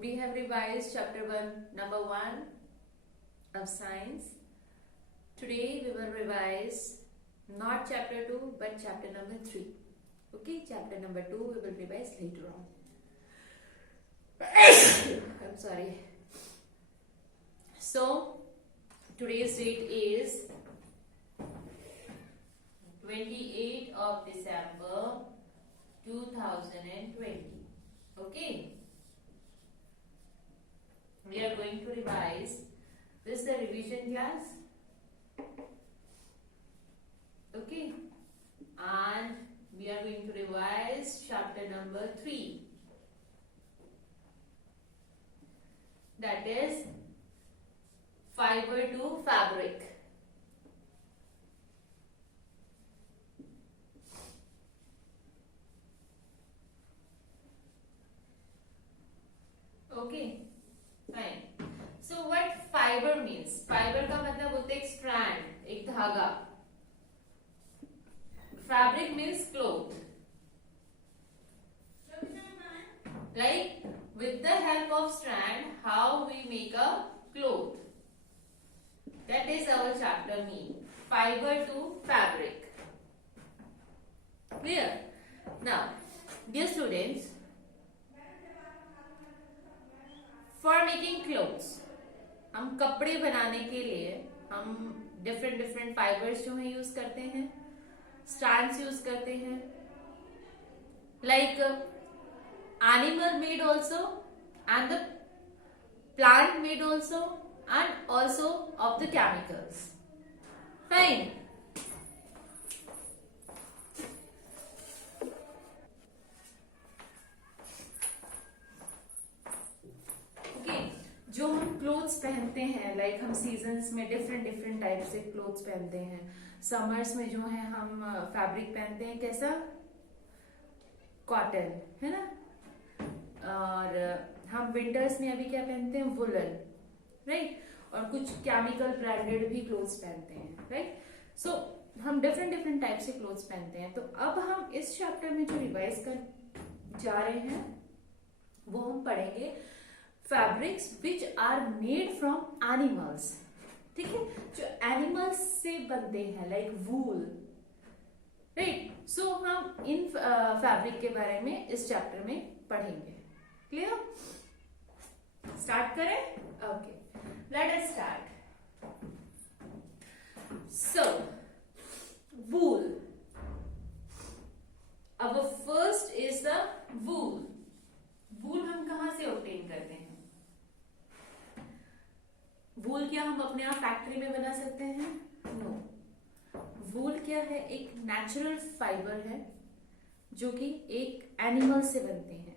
We have revised chapter 1, number 1 of science. Today we will revise not chapter 2 but chapter number 3. Okay, chapter number 2 we will revise later on. I'm sorry. So, today's date is 28th of December 2020. Okay. We are going to revise. This is the revision class. Okay. And we are going to revise chapter number 3. That is fiber to fabric. Okay. Fine. So what fiber means? Fiber का मतलब होता है एक strand, एक धागा. Fabric means cloth. Like with the help of strand, how we make a cloth. That is our chapter mean. Fiber to fabric. Clear? Now, dear students, for making clothes, हम कपड़े बनाने के लिए हम डिफरेंट फाइबर्स जो है use करते हैं, स्ट्रैंड्स यूज करते हैं, like animal made also and the plant made also and also of the chemicals. Fine. जो हम क्लोथ्स पहनते हैं, लाइक हम सीजन्स में डिफरेंट टाइप से क्लोथ्स पहनते हैं. समर्स में जो है हम फैब्रिक पहनते हैं, कैसा? कॉटन, है ना. और हम विंटर्स में अभी क्या पहनते हैं? Woollen, right. और कुछ केमिकल ब्रांडेड भी क्लोथ्स पहनते हैं, राइट. सो हम डिफरेंट टाइप से क्लोथ्स पहनते हैं. तो अब हम इस चैप्टर में जो रिवाइज कर जा रहे हैं वो हम पढ़ेंगे fabrics which are made from animals. ठीक है, जो एनिमल्स से बनते हैं, लाइक वूल, राइट. सो हम इन फैब्रिक के बारे में इस चैप्टर में पढ़ेंगे. क्लियर? स्टार्ट करें? Okay, let us start. So wool. अब first is the wool. Wool हम कहां से ऑब्टेन करते हैं? वूल क्या हम अपने आप फैक्ट्री में बना सकते हैं? नो. वूल क्या है? एक नेचुरल फाइबर है जो कि एक एनिमल से बनते हैं.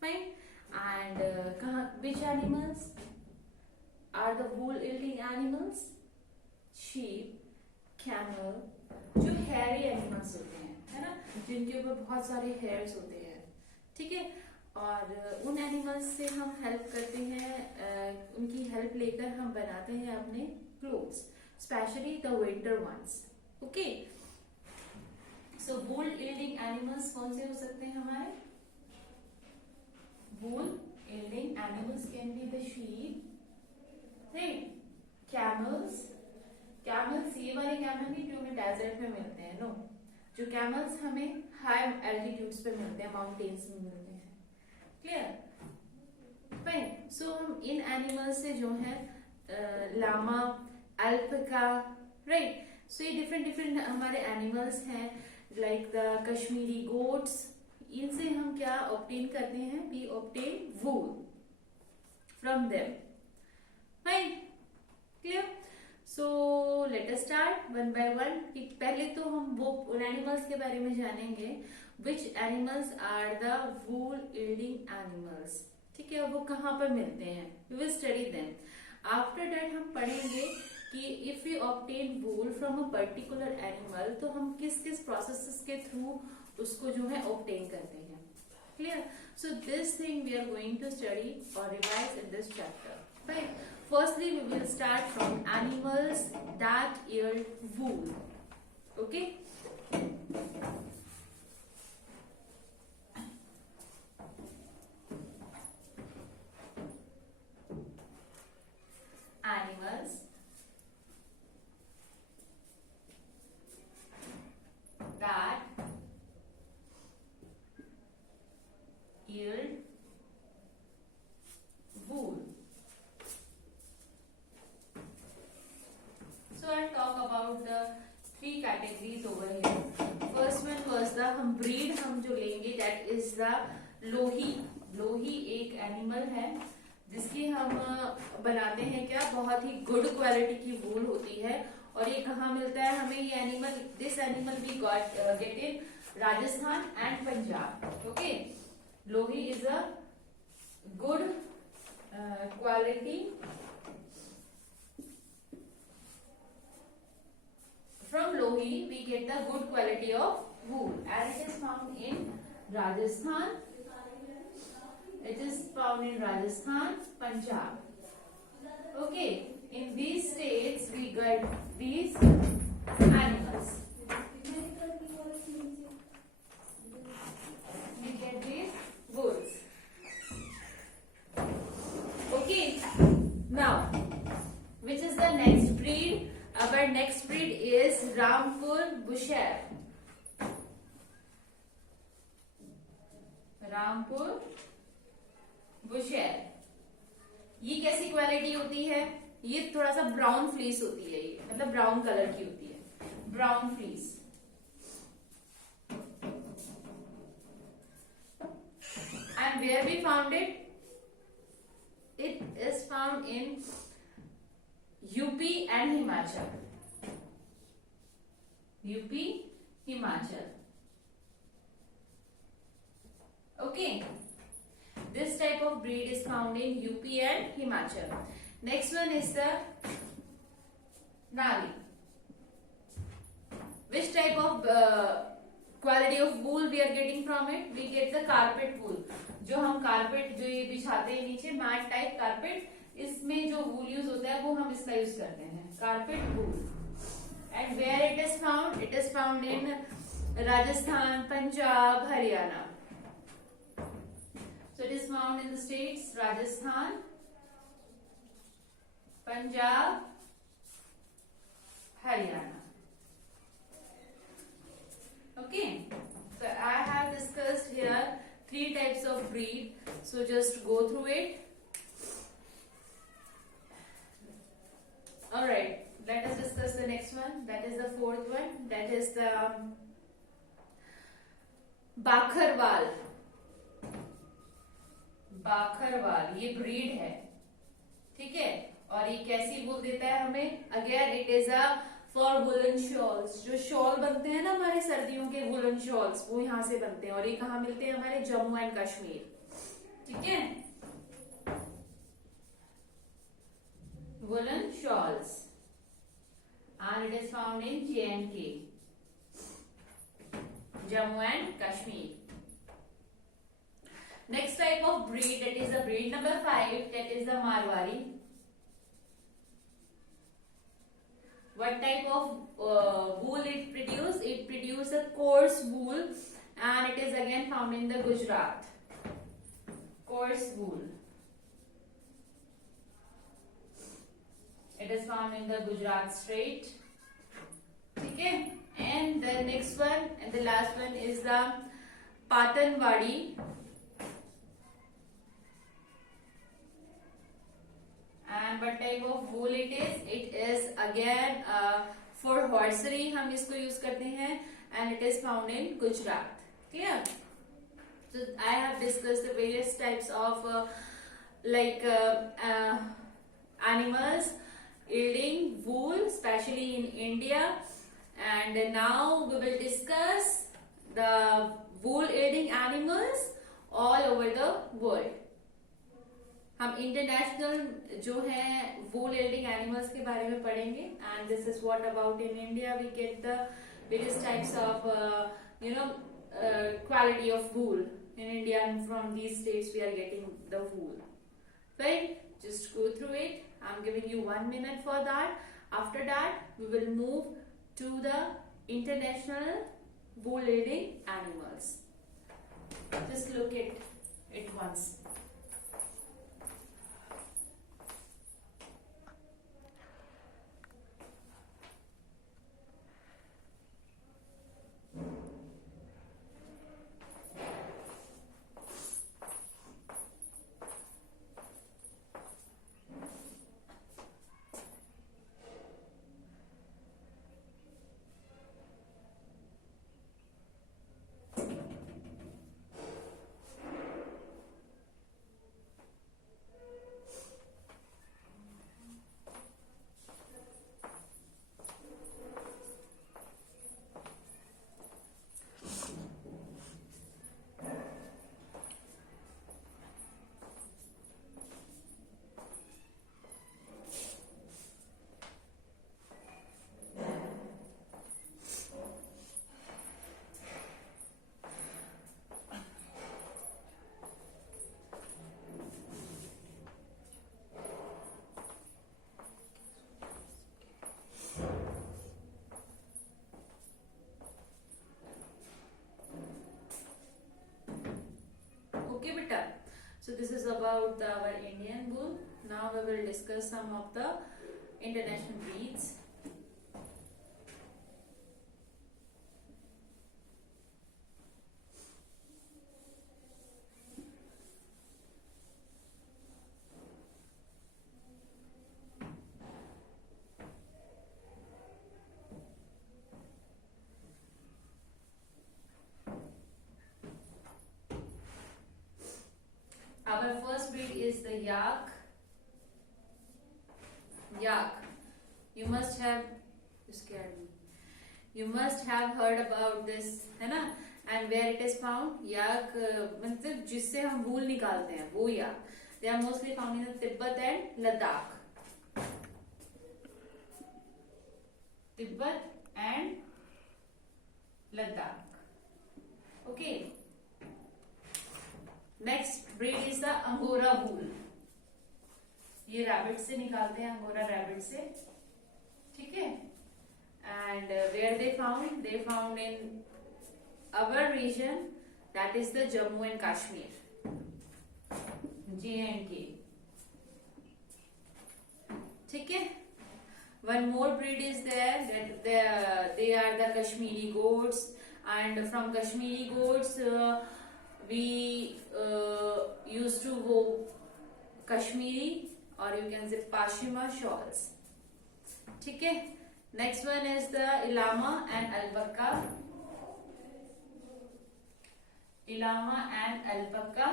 फाइन. एंड कहाँ, which animals are the wool yielding animals? Sheep, camel, जो हेयरी एनिमल्स होते हैं, है ना, जिनके ऊपर बहुत सारे हेयर्स होते हैं. ठीक है. और उन एनिमल्स से हम हेल्प करते हैं, उनकी हेल्प लेकर हम बनाते हैं अपने clothes, specially the winter ones. Okay. So wool yielding animals कौन से हो सकते हैं हमारे? Wool yielding animals can be the sheep, right, camels. Camels ये वाले कैमल नहीं जो हमें डेजर्ट में मिलते हैं, नो. जो कैमल्स हमें हाई एल्टीट्यूड्स पे मिलते हैं, माउंटेन्स में मिलते हैं. क्लियर? फाइन. सो हम इन एनिमल्स से जो है लामा, अल्पका, राइट. सो ये डिफरेंट हमारे एनिमल्स हैं, लाइक द कश्मीरी गोट्स. इनसे हम क्या ऑब्टेन करते हैं? We obtain wool from them. Fine. Clear? So let us start one by one. पहले तो हम वो उन एनिमल्स के बारे में जानेंगे which animals are the wool yielding animals. ठीक है, वो कहाँ पर मिलते हैं? we will study them. after that हम पढ़ेंगे कि if we obtain wool from a particular animal तो हम किस प्रोसेसेस के थ्रू उसको जो है obtain करते हैं. clear? so this thing we are going to study or revise in this chapter. Right? Firstly we will start from animals that yield wool. Okay. categories over here. First one was the हम breed हम जो लेंगे that is the लोही. लोही एक animal है जिसकी हम बनाते हैं क्या, बहुत ही गुड क्वालिटी की वूल होती है. और ये कहाँ मिलता है हमें ये animal? This animal we got get in Rajasthan and Punjab. Okay, Lohi is a good quality from Lohi. We get the good quality of wool and it is found in Rajasthan. It is found in Rajasthan, Punjab. Okay, in these states we get these animals. We get these wools. Okay, now which is the next breed? Our next breed is Rampur Busher. Rampur Busher. ये कैसी quality होती है? ये थोड़ा सा brown fleece होती है, ये मतलब ब्राउन कलर की होती है, brown fleece. And where we found it? It is found in UP and Himachal. UP, Himachal. Okay, this type of breed is found in UP and Himachal. Next one is the Nali. Which type of quality of wool we are getting from it? We get the carpet wool. जो हम carpet जो ये बिछाते हैं नीचे, mat type carpet, इसमें जो वूल use होता है वो हम इसका यूज करते हैं, carpet wool. And where it is found? It is found in Rajasthan, Punjab, Haryana. So it is found in the states Rajasthan, Punjab, Haryana. Okay, so I have discussed here 3 types of breed, so just go through it. All right, let us discuss the next one. That is the 4th one. That is the Bakharwal. Bakharwal ये breed है, ठीक है. और ये कैसी वूल देता है हमें? Again it is a for woolen shawls. जो शॉल बनते हैं ना हमारे सर्दियों के woolen shawls, वो यहाँ से बनते हैं. और ये कहाँ मिलते हैं? हमारे जम्मू एंड कश्मीर, ठीक है. woolen shawls and it is found in J&K, Jammu and Kashmir. Next type of breed, that is the breed number 5, that is the Marwari. What type of wool it produce? It produces a coarse wool and it is again found in the Gujarat. Coarse wool. It is found in the Gujarat state. Okay, and the next one and the last one is the Patanwadi. And what type of wool it is? It is again for horsery हम इसको use करते हैं and it is found in Gujarat. Clear? So I have discussed the various types of animals yielding wool, especially in India. And now we will discuss the wool yielding animals all over the world. हम international जो है wool yielding animals के बारे में पढ़ेंगे. And this is what about in India we get the various types of quality of wool in India, and from these states we are getting the wool. Right? Just go through it. I'm giving you 1 minute for that. After that, we will move to the international wool yielding animals. Just look at it once. about our Indian bull. Now we will discuss some of the international breeds. Our first breed is the yak. Yak. You must have heard about this, है ना? And where it is found? Yak मतलब जिससे हम वूल निकालते हैं वो yak. They are mostly found in the Tibet and Ladakh. Tibet and Ladakh. Okay. Next breed is the Angora bull. ये rabbit से निकालते हैं, अंगोरा रैबिट से, ठीक है? And where they found in our region, that is the Jammu and Kashmir, J&K. ठीक है? One more breed is there, that they are the Kashmiri goats, and from Kashmiri goats we used to go Kashmiri, or you can say Pashima shawls. ठीक है? Next one is the Ilama and Alpaca. Ilama and Alpaca.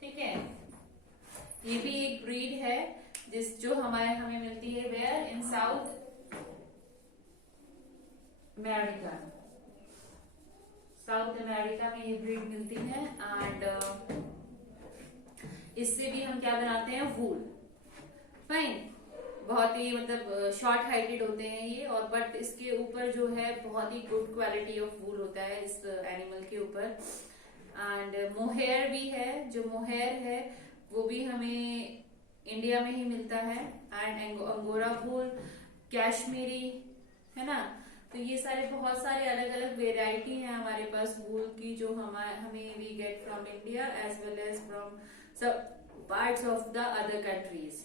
ठीक है? ये भी एक breed है जो हमें मिलती है where in South America. South America में ये ब्रीड मिलती है. एंड इससे भी हम क्या बनाते हैं? वूल. फाइन. बहुत ही मतलब शॉर्ट हाइटेड होते हैं ये, और बट इसके ऊपर जो है बहुत ही गुड क्वालिटी ऑफ वूल होता है इस एनिमल के ऊपर. एंड मोहेयर भी है. जो मोहेयर है वो भी हमें इंडिया में ही मिलता है. एंड अंगोरा वूल, कैश्मीरी, है ना? तो ये सारे बहुत सारे अलग अलग वेराइटी हैं हमारे पास वूल की, जो हमें we get from India as well as from सब parts of the other countries.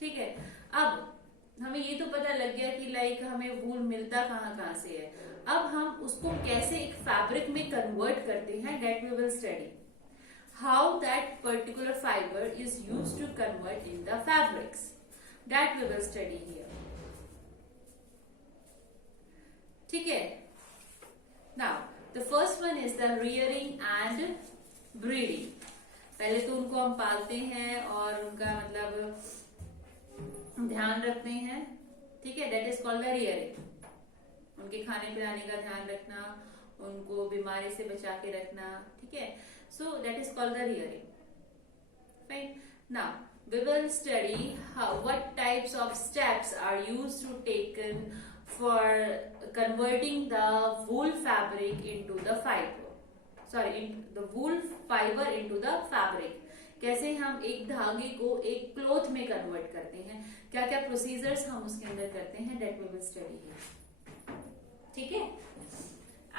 ठीक है? अब हमें ये तो पता लग गया कि लाइक हमें वूल मिलता कहाँ से है. अब हम उसको कैसे एक फैब्रिक में कन्वर्ट करते हैं, that we will study. How that particular fibre is used to convert in the fabrics, that we will study here. ठीक है? Now the first one is the rearing and breeding. पहले तो उनको हम पालते हैं और उनका मतलब ध्यान रखते हैं. ठीक है? That is called the rearing. उनके खाने पिलाने का ध्यान रखना, उनको बीमारी से बचा के रखना. ठीक है? So that is called the rearing. Fine. Now we will study what types of steps are used to taken for converting the wool fabric into the fiber. the wool fiber into the fabric. कैसे हम एक धागे को एक cloth में convert करते हैं, क्या क्या प्रोसीजर्स हम उसके अंदर करते हैं, that we will study here. ठीक है?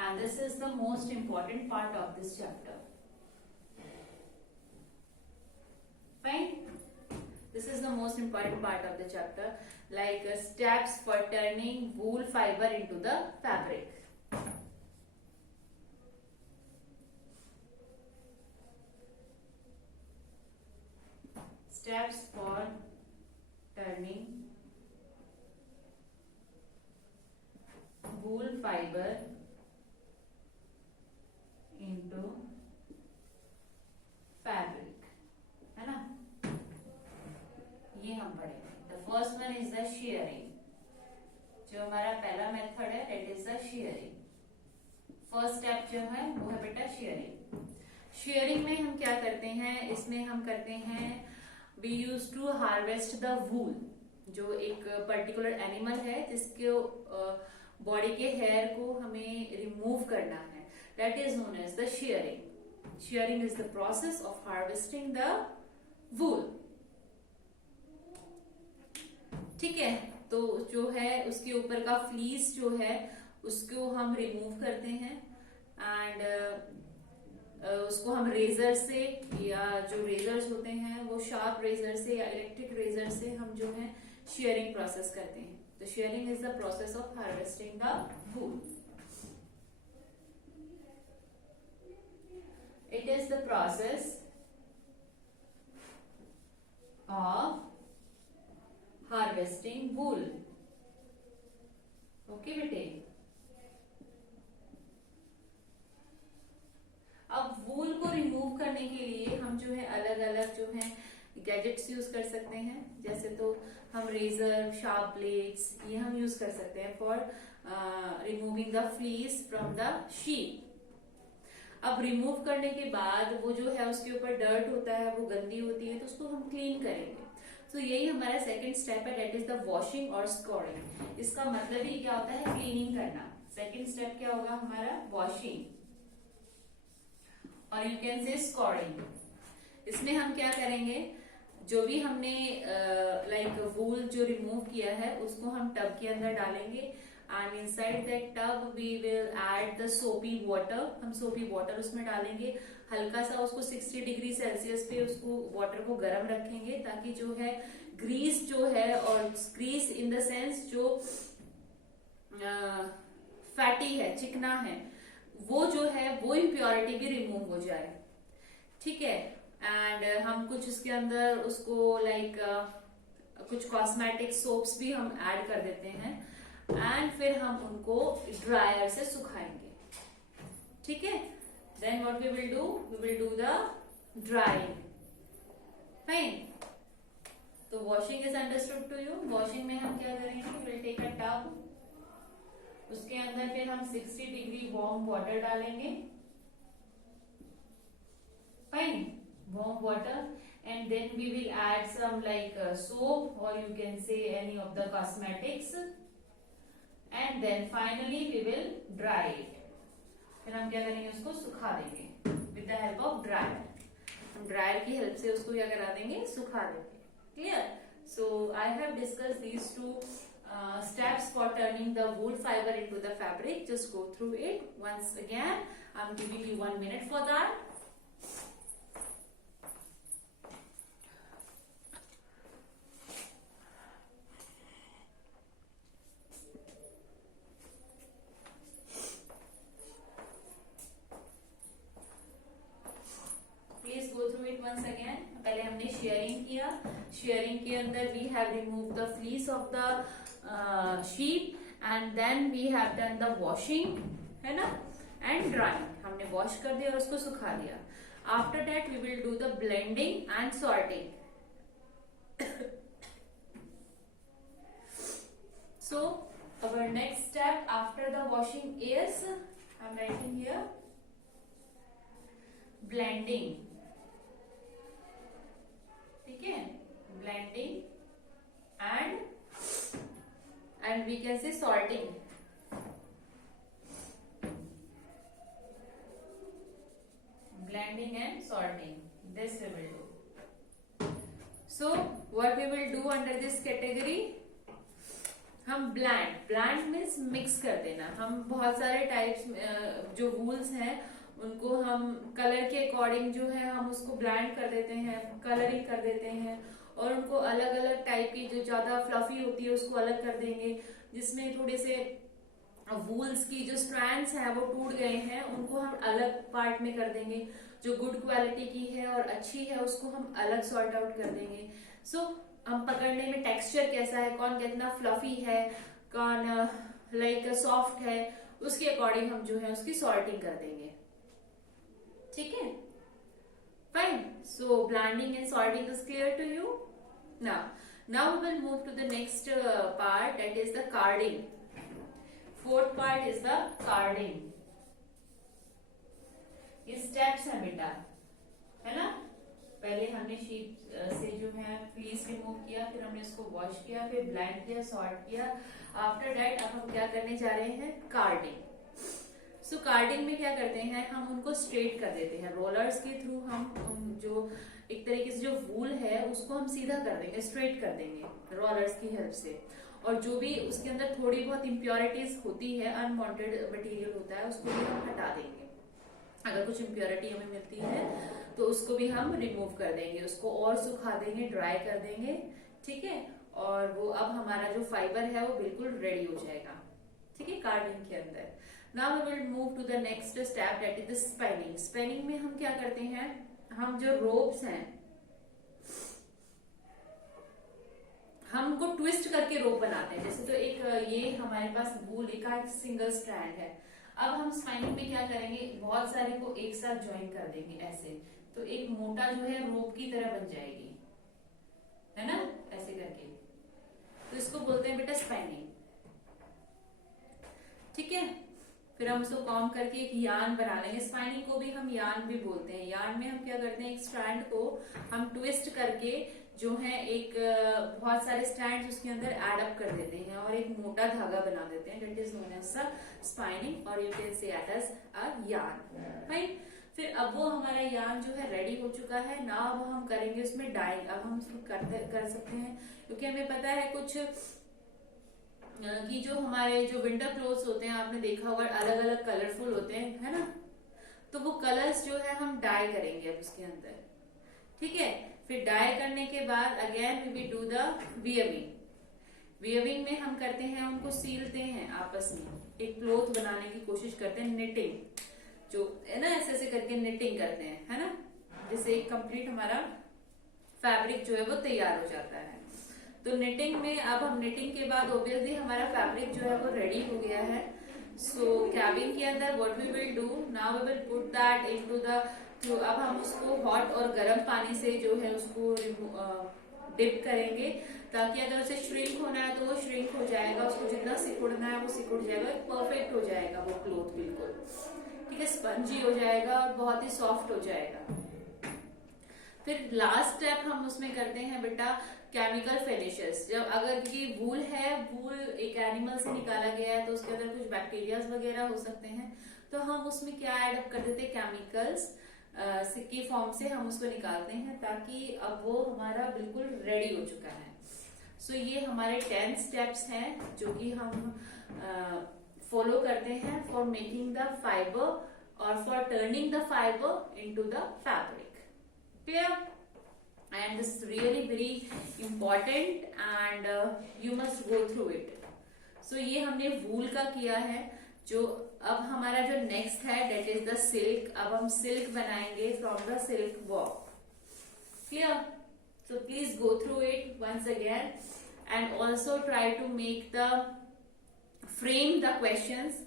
And this is the most important part of this chapter. Fine? This is the most important part of the chapter, like steps for turning wool fiber into the fabric. Steps for turning wool fiber into fabric. है ना? ये हम पढ़ेंगे. The first one is the sharing. जो हमारा पहला method है that is the sharing. First step जो है वो है बेटा शेयरिंग. शेयरिंग में हम क्या करते हैं? इसमें हम करते हैं we use to harvest the wool. जो एक पर्टिकुलर एनिमल है जिसके बॉडी के हेयर को हमें रिमूव करना है, that is known as the shearing. Shearing is the process of harvesting the wool. ठीक है? तो जो है उसके ऊपर का फ्लीस जो है उसको हम रिमूव करते हैं. एंड उसको हम रेजर से, या जो रेजर्स होते हैं वो शार्प रेजर से या इलेक्ट्रिक रेजर से हम जो है शेयरिंग प्रोसेस करते हैं. तो sharing is the process of harvesting the wool. It is the process of harvesting wool. Okay बेटे. अब वूल को रिमूव करने के लिए हम जो है अलग अलग जो है गैजेट्स यूज कर सकते हैं. जैसे तो हम रेजर, शार्प ब्लेड्स, ये हम यूज कर सकते हैं for removing the fleece from the sheep. अब रिमूव करने के बाद वो जो है उसके ऊपर डर्ट होता है, वो गंदी होती है, तो उसको हम क्लीन करेंगे. तो यही हमारा सेकंड स्टेप है, दैट इज द वॉशिंग और स्कोरिंग. इसका मतलब ही क्या होता है, क्लीनिंग करना. सेकंड स्टेप क्या होगा हमारा, वॉशिंग, और यू कैन से स्कोरिंग. इसमें हम क्या करेंगे, जो भी हमने लाइक वूल जो रिमूव किया है उसको हम टब के अंदर डालेंगे. And inside that tub we will add the soapy water. हम सोपी वाटर उसमें डालेंगे, हल्का सा उसको 60 डिग्री सेल्सियस पे उसको वाटर को गर्म रखेंगे, ताकि जो है ग्रीस जो है, और ग्रीस इन द सेंस जो फैटी है, चिकना है, वो जो है वो इम्प्योरिटी भी रिमूव हो जाए. ठीक है. एंड हम कुछ उसके अंदर उसको लाइक कुछ कॉस्मेटिक सोप्स भी हम ऐड कर देते हैं. एंड फिर हम उनको ड्रायर से सुखाएंगे. ठीक है. Then what we will do the drying. Fine. तो washing is understood to you. Washing में हम क्या करेंगे, विल टेक अ टब, उसके अंदर फिर हम 60 डिग्री वार्म वाटर डालेंगे. Fine. warm water, and then we will add some like soap, or you can say any of the cosmetics, and then finally we will dry it. फिर हम क्या करेंगे, उसको सुखा देंगे with the help of dryer. हम dryer की help से उसको क्या करा देंगे, सुखा देंगे. Clear? So I have discussed these two steps for turning the wool fiber into the fabric. Just go through it once again. I'm giving you 1 minute for that. once again. पहले हमने sharing किया. Shearing के अंदर we have remove the fleece of the sheep, and then we have done the washing, है ना, and drawing. हमने wash कर दिया और उसको सुखा दिया. After that we will do the blending and sorting. So our next step after the washing is, I'm writing here, blending. ठीक है, blending and we can say sorting. Blending and sorting. This we will do. So what we will do under this category? हम bland means mix कर देना. हम बहुत सारे types जो wools हैं उनको हम कलर के अकॉर्डिंग जो है हम उसको ब्लैंड कर देते हैं, कलरिंग कर देते हैं, और उनको अलग अलग टाइप की जो ज्यादा फ्लफी होती है उसको अलग कर देंगे. जिसमें थोड़े से वूल्स की जो स्ट्रैंड्स हैं वो टूट गए हैं, उनको हम अलग पार्ट में कर देंगे. जो गुड क्वालिटी की है और अच्छी है उसको हम अलग सॉर्ट आउट कर देंगे. सो हम पकड़ने में टेक्सचर कैसा है, कौन कितना फ्लफी है, कौन लाइक सॉफ्ट है, उसके अकॉर्डिंग हम जो है उसकी सॉर्टिंग कर देंगे. ठीक है, fine. So blending and sorting is clear to you. Now we will move to the next part, that is the carding. Fourth part is the carding. ये स्टेप्स है बेटा, है ना. पहले हमने शीट से जो है फ्लीस रिमूव किया, फिर हमने इसको वॉश किया, फिर ब्लेंड किया, सॉर्ट किया. आफ्टर दैट अब हम क्या करने जा रहे हैं, कार्डिंग. सो कार्डिंग में क्या करते हैं, हम उनको स्ट्रेट कर देते हैं. रोलर्स के थ्रू हम जो एक तरीके से जो वूल है उसको हम सीधा कर देंगे, स्ट्रेट कर देंगे रोलर्स की हेल्प से. और जो भी उसके अंदर थोड़ी बहुत इम्प्योरिटीज होती है, अनवांटेड मटेरियल होता है, उसको भी हम हटा देंगे. अगर कुछ इम्प्योरिटी हमें मिलती है तो उसको भी हम रिमूव कर देंगे, उसको और सुखा देंगे, ड्राई कर देंगे, ठीक है। और वो अब हमारा जो फाइबर है वो बिल्कुल रेडी हो जाएगा, ठीक है, कार्डिंग के अंदर। Now we will move to the next step, that is the spinning. Spinning में हम क्या करते हैं, हम जो रोप्स हैं हम उनको ट्विस्ट करके रोप बनाते हैं। जैसे तो एक ये हमारे पास वूल का एक सिंगल स्ट्रैंड है, अब हम स्पाइनिंग में क्या करेंगे, बहुत सारे को एक साथ ज्वाइन कर देंगे ऐसे, तो एक मोटा जो है रोप की तरह बन जाएगी, है ना, ऐसे करके। तो इसको बोलते हैं बेटा स्पाइनिंग, ठीक है। फिर हम उसको कॉम करके एक यार्न बना लेंगे। स्पाइनिंग को भी हम यार्न भी बोलते हैं। यार्न में हम क्या करते हैं, एक स्ट्रैंड को हम ट्विस्ट करके जो है एक बहुत सारे स्ट्रैंड्स उसके अंदर एड अप कर देते हैं और एक मोटा धागा बना देते हैं, that is known as spinning, और you can say it as a yarn, right. फिर अब वो हमारा यार्न जो है रेडी हो चुका है ना, अब हम करेंगे उसमें डाइंग। अब हम उसको कर सकते हैं, क्योंकि हमें पता है कुछ कि जो हमारे जो विंटर क्लोथ्स होते हैं आपने देखा होगा अलग अलग कलरफुल होते हैं, है ना, तो वो कलर्स जो है हम डाई करेंगे अब उसके अंदर, ठीक है। फिर डाई करने के बाद again we will do the weaving. Weaving में हम करते हैं, उनको सीलते हैं आपस में, एक क्लोथ बनाने की कोशिश करते हैं, निटिंग जो है ना, ऐसे ऐसे करके निटिंग करते हैं, है ना, जिससे एक कंप्लीट हमारा फैब्रिक जो है वो तैयार हो जाता है। तो निटिंग में अब हम निटिंग के बाद ऑब्वियसली हमारा फैब्रिक जो है वो रेडी हो गया है। सो कैबिन के अंदर what we will do now, we will put that into the, तो अब हम उसको हॉट और गर्म पानी से जो है उसको डिप करेंगे, ताकि अगर उसे श्रिंक होना है तो वो श्रिंक हो जाएगा, उसको जितना सिकुड़ना है वो सिकुड़ जाएगा, परफेक्ट हो जाएगा वो क्लोथ बिल्कुल, ठीक है, स्पंजी हो जाएगा और बहुत ही सॉफ्ट हो जाएगा। फिर लास्ट स्टेप हम उसमें करते हैं बेटा केमिकल फिनिशेस। जब अगर की वूल है, वूल एक एनिमल से निकाला गया है तो उसके अंदर कुछ बैक्टीरिया वगैरह हो सकते हैं, तो हम उसमें क्या एड अप कर देते हैं, केमिकल्स सिक्की फॉर्म से हम उसको निकालते हैं, ताकि अब वो हमारा बिल्कुल रेडी हो चुका है। सो ये हमारे 10 स्टेप्स हैं जो कि हम फॉलो करते हैं फॉर मेकिंग द फाइबर और for turning the fibre into the fabric, clear. And this is really very important and you must go through it. So ये हमने वूल का किया है। जो अब हमारा जो नेक्स्ट है that is the silk। अब हम सिल्क बनाएंगे from the silk warp, clear? So please go through it once again and also try to make the frame the questions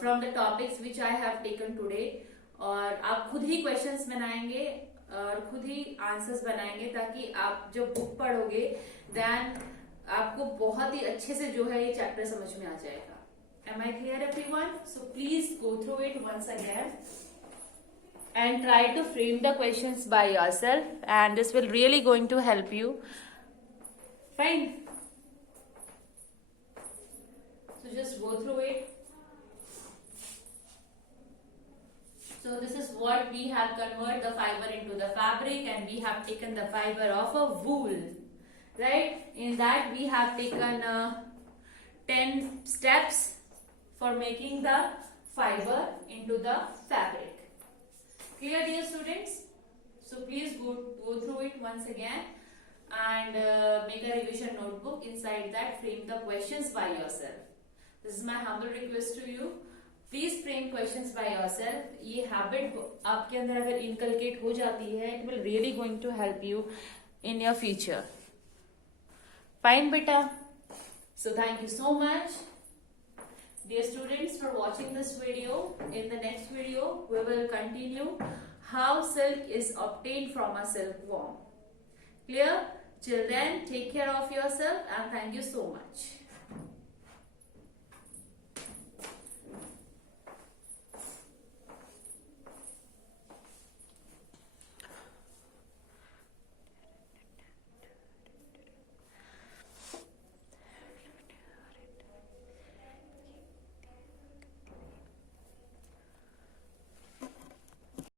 from the topics which I have taken today। और आप खुद ही questions बनाएंगे और खुद ही answers बनाएंगे, ताकि आप जब बुक पढ़ोगे देन आपको बहुत ही अच्छे से जो है ये चैप्टर समझ में आ जाएगा। Am I clear everyone? So please go through it once again and try to frame the questions by yourself, and this will really going to help you. Fine. So just go through it. So this is what we have converted the fiber into the fabric, and we have taken the fiber of a wool, right? In that we have taken 10 steps for making the fiber into the fabric. Clear, dear students? So please go through it once again and make a revision notebook. Inside that, frame the questions by yourself. This is my humble request to you. Please frame questions by yourself. ये habit आपके अंदर अगर inculcate हो जाती है, it will really going to help you in your future. Fine बेटा। So thank you so much dear students for watching this video. In the next video we will continue how silk is obtained from a silkworm. Clear? Till then, take care of yourself and thank you so much.